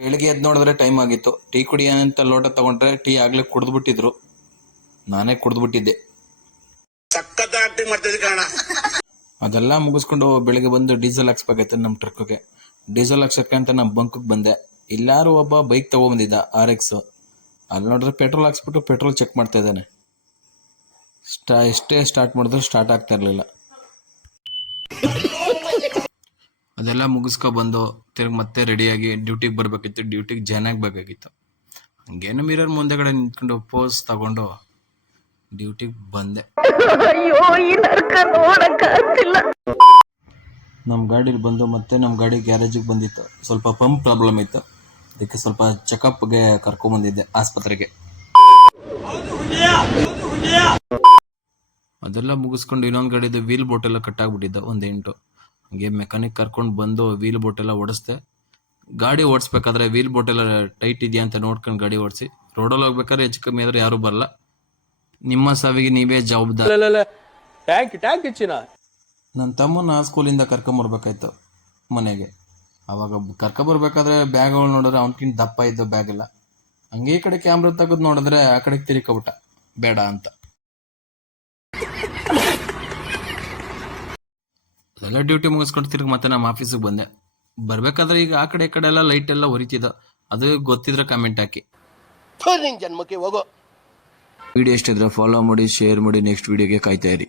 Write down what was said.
ಬೆಳಿಗ್ಗೆ ಎದ್ದು ನೋಡಿದ್ರೆ ಟೈಮ್ ಆಗಿತ್ತು. ಟೀ ಕುಡಿಯ ಅಂತ ಲೋಟ ತಗೊಂಡ್ರೆ ಟೀ ಆಗ್ಲೇ ಕುಡಿದ್ಬಿಟ್ಟಿದ್ರು. ನಾನೇ ಕುಡಿದ್ಬಿಟ್ಟಿದ್ದೆ. ಅದೆಲ್ಲ ಮುಗಿಸ್ಕೊಂಡು ಬೆಳಿಗ್ಗೆ ಬಂದು ಡೀಸೆಲ್ ಹಾಕ್ಸ್ಬೇಕಾಯ್ತು ನಮ್ಮ ಟ್ರಕ್ಗೆ. ಡೀಸೆಲ್ ಹಾಕ್ಸಕ್ಕೆ ಅಂತ ನಮ್ಮ ಬಂಕ್ಗೆ ಬಂದೆ. ಇಲ್ಲಾರು ಒಬ್ಬ ಬೈಕ್ ತಗೊಂಬಂದಿದ್ದ RX. ಅಲ್ಲಿ ನೋಡಿದ್ರೆ ಪೆಟ್ರೋಲ್ ಹಾಕ್ಸ್ಬಿಟ್ಟು ಪೆಟ್ರೋಲ್ ಚೆಕ್ ಮಾಡ್ತಾ ಇದ್ದಾನೆ. ಎಷ್ಟೇ ಸ್ಟಾರ್ಟ್ ಮಾಡಿದ್ರು ಸ್ಟಾರ್ಟ್ ಆಗ್ತಾ ಇರಲಿಲ್ಲ. ಅದೆಲ್ಲ ಮುಗಿಸ್ಕೊ ಬಂದು ತಿರ್ಗಿ ಮತ್ತೆ ರೆಡಿಯಾಗಿ ಡ್ಯೂಟಿಗೆ ಬರಬೇಕಿತ್ತು. ಡ್ಯೂಟಿಗೆ ಜಾಯ್ನ್ ಆಗಬೇಕಾಗಿತ್ತು. ಹಂಗೇನು ಮಿರರ್ ಮುಂದೆಗಡೆ ನಿಂತ್ಕೊಂಡು ಪೋಸ್ ತಗೊಂಡು ಡ್ಯೂಟಿಗೆ ಬಂದೆ. ನಮ್ಮ ಗಾಡೀಲಿ ಬಂದು ಮತ್ತೆ ನಮ್ಮ ಗಾಡಿ ಗ್ಯಾರೇಜಿಗೆ ಬಂದಿತ್ತು. ಸ್ವಲ್ಪ ಪಂಪ್ ಪ್ರಾಬ್ಲಮ್ ಇತ್ತು. ಅದಕ್ಕೆ ಸ್ವಲ್ಪ ಚೆಕಪ್ಗೆ ಕರ್ಕೊಂಬಂದಿದ್ದೆ ಆಸ್ಪತ್ರೆಗೆ. ಅದೆಲ್ಲ ಮುಗಿಸ್ಕೊಂಡು ಇನ್ನೊಂದು ಗಾಡಿದು ವೀಲ್ ಬೋಟ್ ಎಲ್ಲ ಕಟ್ಟಾಗ್ಬಿಟ್ಟಿದ್ದ ಒಂದು 8. ಹಂಗೆ ಮೆಕ್ಯಾನಿಕ್ ಕರ್ಕೊಂಡು ಬಂದು ವೀಲ್ ಬೋಟ್ ಎಲ್ಲ ಓಡಿಸ್ದೆ. ಗಾಡಿ ಓಡಿಸ್ಬೇಕಾದ್ರೆ ವೀಲ್ ಬೋಟ್ ಎಲ್ಲ ಟೈಟ್ ಇದೆಯಾ ಅಂತ ನೋಡ್ಕೊಂಡು ಗಾಡಿ ಓಡಿಸಿ. ರೋಡಲ್ಲಿ ಹೋಗ್ಬೇಕಾದ್ರೆ ಹೆಚ್ಚು ಕಮ್ಮಿ ಆದ್ರೆ ಯಾರು ಬರಲ್ಲ. ನಿಮ್ಮ ಸಾವಿಗೆ ನೀವೇ ಜವಾಬ್ದಾರಿ. ನನ್ನ ತಮ್ಮನ ಸ್ಕೂಲಿಂದ ಕರ್ಕೊಂಬರ್ಬೇಕಾಯ್ತು ಮನೆಗೆ. ಅವಾಗ ಕರ್ಕೊಂಬರ್ಬೇಕಾದ್ರೆ ಬ್ಯಾಗ್ಗಳು ನೋಡಿದ್ರೆ ಅವನಕ್ಕಿಂತ ದಪ್ಪ ಇದ್ದು ಬ್ಯಾಗ್ ಎಲ್ಲ. ಹಂಗೆ ಈ ಕಡೆ ಕ್ಯಾಮ್ರಾ ತೆಗೆದು ನೋಡಿದ್ರೆ ಆ ಕಡೆಗೆ ತಿರ್ಕೊಬಿಟ್ಟ ಬೇಡ ಅಂತ. ಅದೆಲ್ಲ ಡ್ಯೂಟಿ ಮುಗಿಸ್ಕೊಂಡು ತಿರ್ಗಿ ಮತ್ತೆ ನಮ್ಮ ಆಫೀಸಿಗೆ ಬಂದೆ. ಬರ್ಬೇಕಾದ್ರೆ ಈಗ ಆ ಕಡೆ ಈ ಕಡೆ ಎಲ್ಲ ಲೈಟ್ ಎಲ್ಲ ಹೊರಿತಿದ್ದ. ಅದು ಗೊತ್ತಿದ್ರೆ ಕಮೆಂಟ್ ಹಾಕಿ. ಜನ್ಮಕ್ಕೆ ಹೋಗೋ. ವಿಡಿಯೋ ಇಷ್ಟ ಇದ್ರೆ ಫಾಲೋ ಮಾಡಿ, ಶೇರ್ ಮಾಡಿ. ನೆಕ್ಸ್ಟ್ ವಿಡಿಯೋಗೆ ಕಾಯ್ತಾ ಇರಿ.